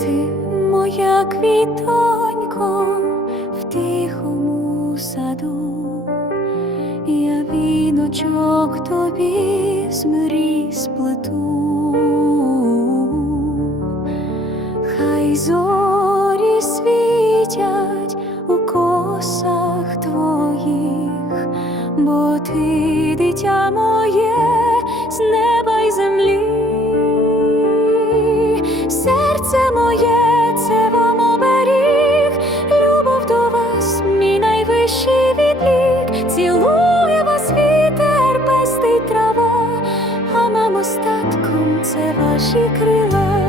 Рости, моя квітонько, в тихому саду, я віночок тобі з мрій сплету, хай зорі світять у косах твоїх, бо ти дитя моє з неба цілує вас вітер пестить трава, а нам остатком це ваші крила.